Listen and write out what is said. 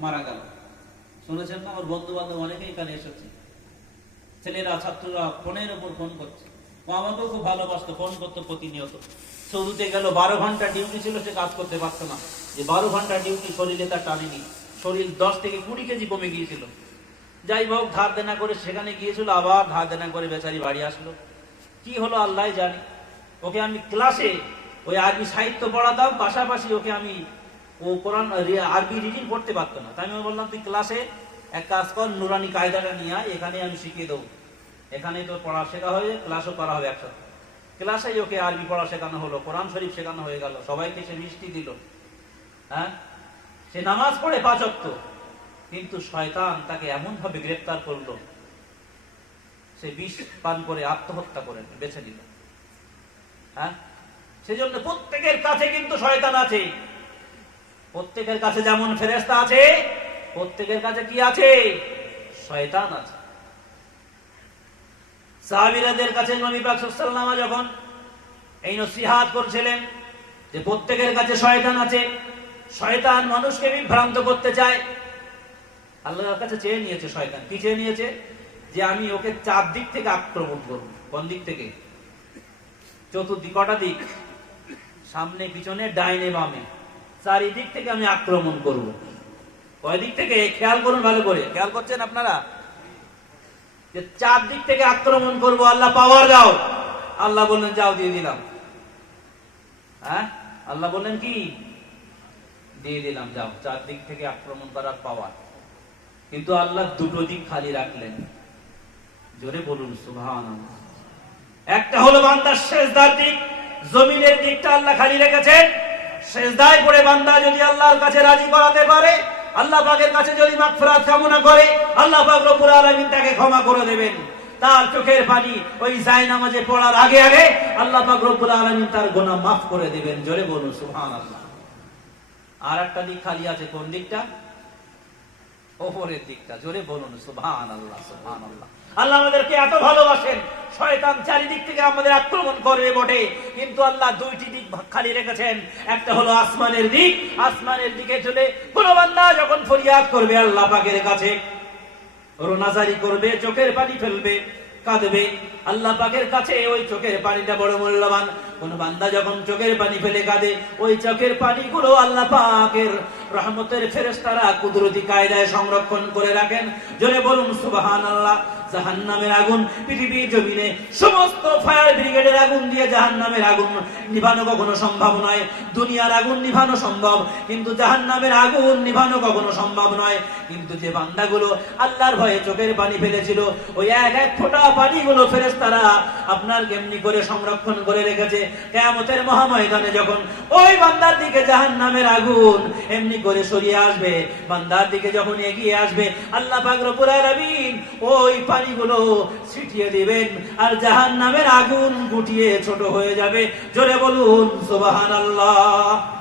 মারা গেল। শুনেছেন না? আমার বন্ধু বান্ধব অনেকে এখানে এসেছে। ছেলেরা, ছাত্ররা ফোনের ওপর ফোন করছে। ও আমাকেও খুব ভালোবাসতো, ফোন করতো প্রতিনিয়ত। সৌদিতে গেল, বারো ঘণ্টা ডিউটি ছিল, সে কাজ করতে পারতো না। যে বারো ঘণ্টা ডিউটি শরীরে তার টানেনি শরীর দশ থেকে কুড়ি কেজি কমে গিয়েছিল। যাই হোক, ধার দেনা করে সেখানে গিয়েছিল, আবার ধার দেনা করে বেচারি বাড়ি আসলো। কি হলো আল্লাহ জানি। ওকে আমি ক্লাসে ওই আরবি সাহিত্য পড়াতাম, পাশাপাশি ওকে আমি ও কোরআন আরবি রিডিং পড়তে পারতো না। তাই আমি বললাম, তুই ক্লাসে এক কাজ কর, নুরানি কায়দাটা নিয়ে আয় এখানে আমি শিখিয়ে দেবো। এখানেই তো পড়া শেখা হয়ে ক্লাসও করা হবে একসাথে। ক্লাসে ওকে আরবি পড়া শেখানো হলো, কোরআন শরীফ শেখানো হয়ে গেল, সবাইকে সে মিষ্টি দিল। হ্যাঁ? সে নামাজ পড়ে পাচক্ত, কিন্তু শয়তান তাকে এমন ভাবে গ্রেপ্তার করল, সে বিষ পান করে আত্মহত্যা করে বেছে নিল। হ্যাঁ? সেজন্য প্রত্যেকের কাছে কিন্তু শয়তান আছে। প্রত্যেকের কাছে যেমন ফেরেস্তা আছে, প্রত্যেকের কাছে কি আছে? শয়তান আছে। সাহাবিরাদের কাছে নবী পাক আলাইহি যখন এই নসিহাত করছিলেন যে প্রত্যেকের কাছে শয়তান আছে, শয়তান মানুষকে বিভ্রান্ত করতে চায়, আল্লাহর কাছে চেয়ে নিয়েছে শয়তান। কি চেয়ে নিয়েছে? যে আমি ওকে চার দিক থেকে আক্রমণ করব। কোন দিক থেকে? চতুর্দিক, কটা দিক? সামনে, পিছনে, ডাইনে, বামে। চারিদিক থেকে আমি আক্রমণ করব। কয় দিক থেকে খেয়াল করুন ভালো করে। খেয়াল করছেন আপনারা? যে চার দিক থেকে আক্রমণ করব, আল্লাহ পাওয়ার দাও। আল্লাহ বললেন, যাও, দিয়ে দিলাম। হ্যাঁ? আল্লাহ বললেন কি? দিয়ে দিলাম, যাও। চার দিক থেকে আক্রমণ করার পাওয়ার। কিন্তু আল্লাহ দুটো দিক খালি রাখলেন। জোরে বলুন সুবহান একটা হলো বান্দার শেষদার দিক, জমিনের দিকটা আল্লাহ খালি রেখেছেন। শেষদায় পড়ে বান্দা যদি আল্লাহর কাছে রাজি করাতে পারে, আল্লাহ পাকের কাছে যদি মাগফিরাত কামনা করে, আল্লাহ পাক রব্বুল আলামিন তাকে ক্ষমা করে দেবেন। তার চোখের পানি ওই যায় নামাজে পড়ার আগে আগে আল্লাহ পাক রব্বুল আলামিন তার গুনাহ মাফ করে দিবেন। জোরে বলুন, সুবহানাল্লাহ। আর একটা দিক খালি আছে, কোন দিকটা? ওপরের দিকটা জোরে বলুন সুভান আল্লাহ সুভান আল্লাহ আল্লাহ আমাদেরকে এত ভালোবাসেন, শয়তান চারিদিক থেকে আমাদের আক্রমণ করবে বটে, কিন্তু আল্লাহ দুইটি দিক খালি রেখেছেন। একটা হলো আসমানের দিক, আসমানের দিকে চলে কোনো বান্দা যখন ফরিয়াদ করবে আল্লাহ পাকের কাছে, রোনাজারি করবে, চোখের পানি ফেলবে কাঁদবে। আল্লাহ পাকের কাছে ওই চোখের পানিটা বড় মূল্যবান। কোন বান্দা যখন চোখের পানি ফেলে কাঁদে, ওই চোখের পানিগুলো আল্লাহ পাকের রহমতের ফেরেস্তারা কুদরতি কায়দায় সংরক্ষণ করে রাখেন। জোরে বলুন সুবাহান আল্লাহ জাহান্নামের আগুন, পৃথিবীর জমিনে সমস্ত ফায়ার ব্রিগেডের আগুন দিয়ে জাহান্নামের আগুন নিভানো কখনো সম্ভব নয়। দুনিয়ার আগুন নিভানো সম্ভব, কিন্তু জাহান্নামের আগুন নিভানো কখনো সম্ভব নয়। কিন্তু যে বান্দাগুলো আল্লাহর ভয়ে চোখের পানি ফেলেছিল, ওই এক এক ফোঁটা পানিগুলো ফেরেশতারা আপনার কেমনি করে সংরক্ষণ করে রেখেছে? কেয়ামতের মহাময়দানে যখন ওই বান্দার দিকে জাহান্নামের আগুন এমনি করে সরিয়ে আসবে, বান্দার দিকে যখন এগিয়ে আসবে, আল্লাহ পাক রব্বুল আলামিন ওই পানিগুলো ছিটিয়ে দিবেন আর জাহান নামের আগুন গুটিয়ে ছোট হয়ে যাবে। জোরে বলুন সুবহানাল্লাহ।